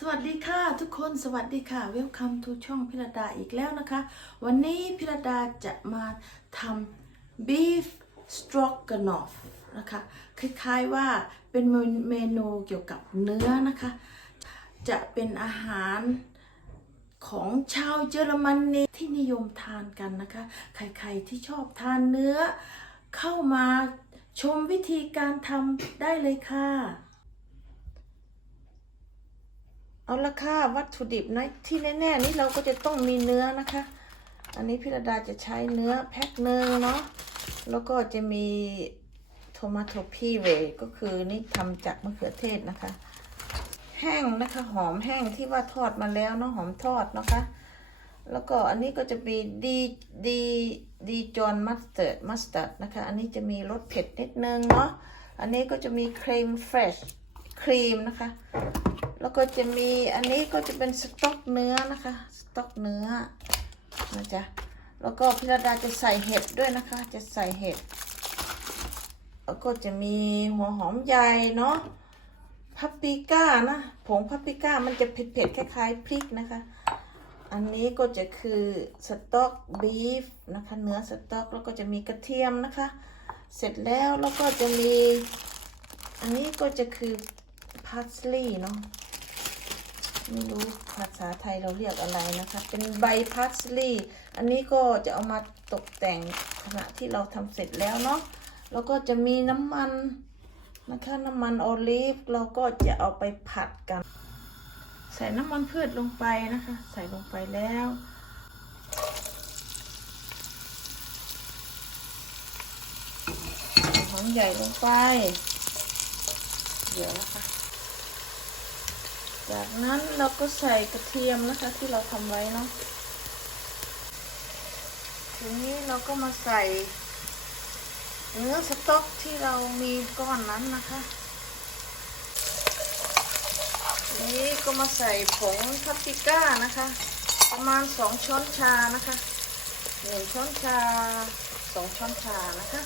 สวัสดีค่ะทุกคนสวัสดีค่ะ Welcome to ช่องพิรดาอีกแล้วนะคะ วันนี้พิรดาจะมาทำ beef stroganoff นะคะ คล้ายๆว่าเป็นเมนูเกี่ยวกับเนื้อนะคะ จะเป็นอาหารของชาวเยอรมนีที่นิยมทานกันนะคะ ใครๆที่ชอบทานเนื้อเข้ามาชมวิธีการทำได้เลยค่ะ เอาละค่ะวัตถุดิบนะที่แน่ๆนี่เราก็จะต้องมีเนื้อนะคะ อันนี้พิรดาจะใช้เนื้อแพ็คหนึ่งเนาะแล้วก็จะมีโทมาโตพีเวก็คือนี่ทำจากมะเขือเทศนะคะ แห้งนะคะหอมแห้งที่ว่าทอดมาแล้วเนาะหอมทอดนะคะ แล้วก็อันนี้ก็จะมีดีดีดีจอนมัสเตอร์มัสตาร์ดนะคะ อันนี้จะมีรสเผ็ดนิดนึงเนาะอันนี้ก็จะมีครีมเฟรชครีมนะคะ แล้วก็จะมีอันนี้ก็จะเป็นสต๊อกเนื้อนะคะ สต๊อกเนื้อนะจ๊ะแล้วก็พิรดาจะใส่เห็ดด้วยนะคะ จะใส่เห็ด แล้วก็จะมีหัวหอมใหญ่เนาะพัปปริก้านะ ผงพัปปริก้ามันจะเผ็ดๆคล้ายๆพริกนะคะ อันนี้ก็จะคือสต๊อกบีฟนะคะ เนื้อสต๊อกแล้วก็จะมีกระเทียมนะคะ เสร็จแล้วแล้วก็จะมี อันนี้ก็จะคือพาสลีย์เนาะ ไม่รู้ภาษาไทยเราเรียกอะไรนะคะ เป็นใบพาสลีอันนี้ก็จะเอามาตกแต่งขณะที่เราทำเสร็จแล้วเนาะแล้วก็จะมีน้ำมันนะคะน้ำมันโอลีฟเราก็จะเอาไปผัดกัน ใส่น้ำมันพืชลงไปนะคะ ใส่ลงไปแล้วหอมใหญ่ลงไป เดี๋ยวนะคะ จากนั้นเราก็ใส่กระเทียมนะคะที่เราทำไว้เนาะทีนี้เราก็มาใส่เนื้อสต๊อกที่เรามีก้อนนั้นนะคะนี้ก็มาใส่ผงพัปปริก้านะคะ ประมาณสองช้อนชานะคะหนึ่งช้อนชาสองช้อนชานะคะ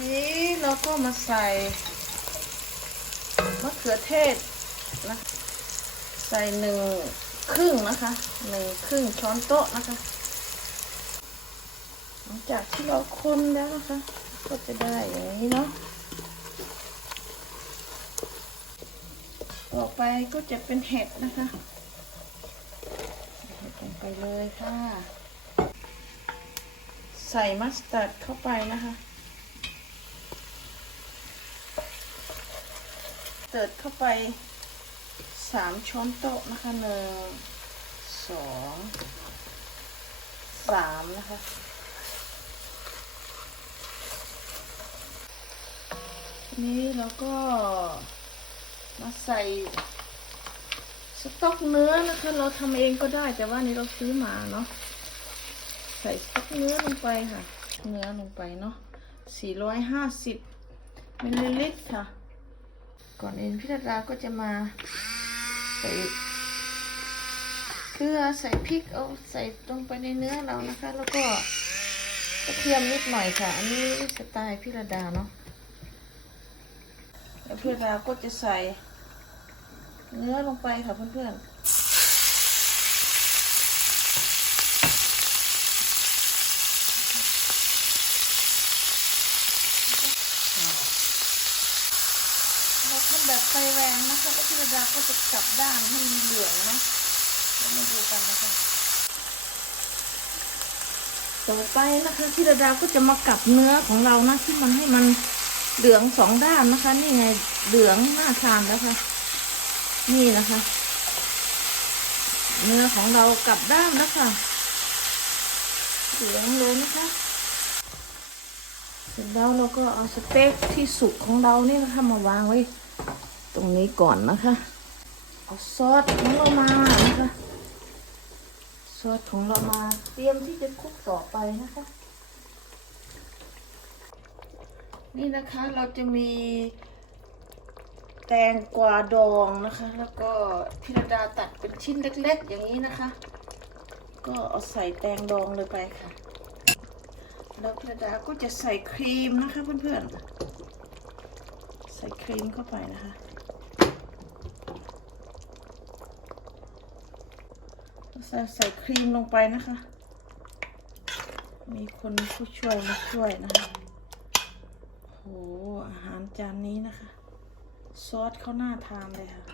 นี้เราก็มาใส่ มะเขือเทศนะใส่หนึ่งครึ่งนะคะหนึ่งครึ่งช้อนโต๊ะนะคะ หลังจากที่เราคนแล้วนะคะ ก็จะได้อย่างนี้เนาะต่อไปก็จะเป็นเห็ดนะคะเห็ดลงไปเลยค่ะ ใส่มัสตาร์ดเข้าไปนะคะ เติดเข้าไปสามช้อนโต๊ะนะคะหนึ่งสองสามนะคะนี้เราก็มาใส่สต๊อกเนื้อนะคะ เราทำเองก็ได้แต่ว่านี่เราซื้อมาเนาะใส่สต๊อกเนื้อลงไปค่ะ เนื้อลงไปเนาะสี่ร้อยห้าสิบมิลลิลิตรค่ะ ก่อนอื่นพี่ดาราก็จะมาใส่เกลือใส่พริกเอาใส่ลงไปในเนื้อเรานะคะ แล้วก็กระเทียมนิดหน่อยค่ะ อันนี้สไตล์พี่ระดาเนาะแล้วพี่ราก็จะใส่เนื้อลงไปค่ะเพื่อนๆ เราทำแบบไฟแรงนะคะแล้วพี่ระดาก็จะกลับด้านให้มันเหลืองเนาะเรามาดูกันนะคะ ต่อไปนะคะพี่ระดาก็จะมากลับเนื้อของเรานะที่มันให้มันเหลืองสองด้านนะคะ นี่ไงเหลืองหน่าทานแล้วค่ะ นี่นะคะ เนื้อของเรากลับด้านแล้วค่ะเหลืองเลยนะคะเสร็จแล้วเราก็เอาสเต็กที่สุกของเรานี่นะคะมาวางไว้ รงนี้ก่อนนะคะ เอาซอสของเรามานะคะ ซอสของเรามาเตรียมที่จะคลุกต่อไปนะคะ นี่นะคะเราจะมีแตงกวาดองนะคะ แล้วก็พิรดาตัดเป็นชิ้นเล็กๆ อย่างนี้นะคะ ก็เอาใส่แตงดองเลยไปค่ะแล้วพิรดาก็จะใส่ครีมนะคะเพื่อนๆ ใส่ครีมเข้าไปนะคะ ใส่ใส่ครีมลงไปนะคะ มีคนผู้ช่วยมาช่วยนะคะโหอาหารจานนี้นะคะ ซอสเขาน่าทานเลยค่ะ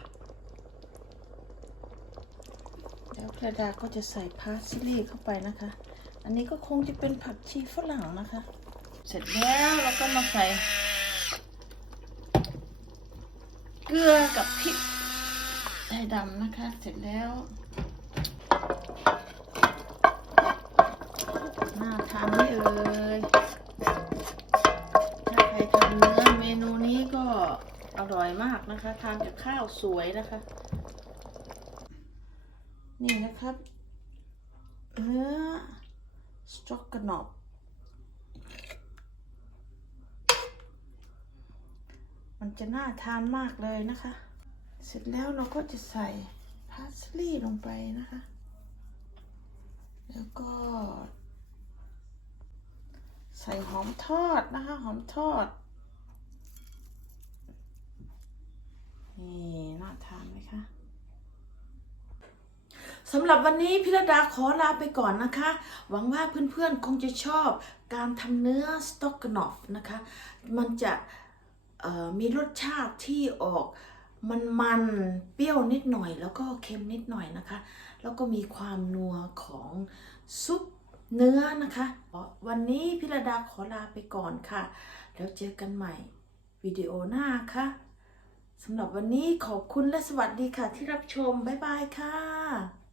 แล้วพระดาก็จะใส่พาสลีย์เข้าไปนะคะ อันนี้ก็คงจะเป็นผักชีฝรั่งนะคะ เสร็จแล้วเราก็มาใส่เกลือกับพริกไทยดำนะคะ เสร็จแล้ว น่าทานไหม่เอ่ย ถ้าใครทำเนื้อเมนูนี้ก็อร่อยมากนะคะ ทานกับข้าวสวยนะคะ นี่นะครับ เนื้อสตรอกกนอบมันจะน่าทานมากเลยนะคะ เสร็จแล้วเราก็จะใส่พาสลีย์ลงไปนะคะ แล้วก็ ใส่หอมทอดนะคะ หอมทอด นี่น่าทานไหมคะสำหรับวันนี้พิรดาขอลาไปก่อนนะคะ หวังว่าเพื่อนๆคงจะชอบการทำเนื้อสต๊อกกนอฟนะคะ มันจะมีรสชาติที่ออก มันมันเปรี้ยวนิดหน่อย แล้วก็เค็มนิดหน่อยนะคะ แล้วก็มีความนัวของซุปเนื้อนะคะ วันนี้พิรดาขอลาไปก่อนค่ะ แล้วเจอกันใหม่วิดีโอหน้าค่ะสำหรับวันนี้ขอบคุณและสวัสดีค่ะที่รับชม บ๊ายบายค่ะ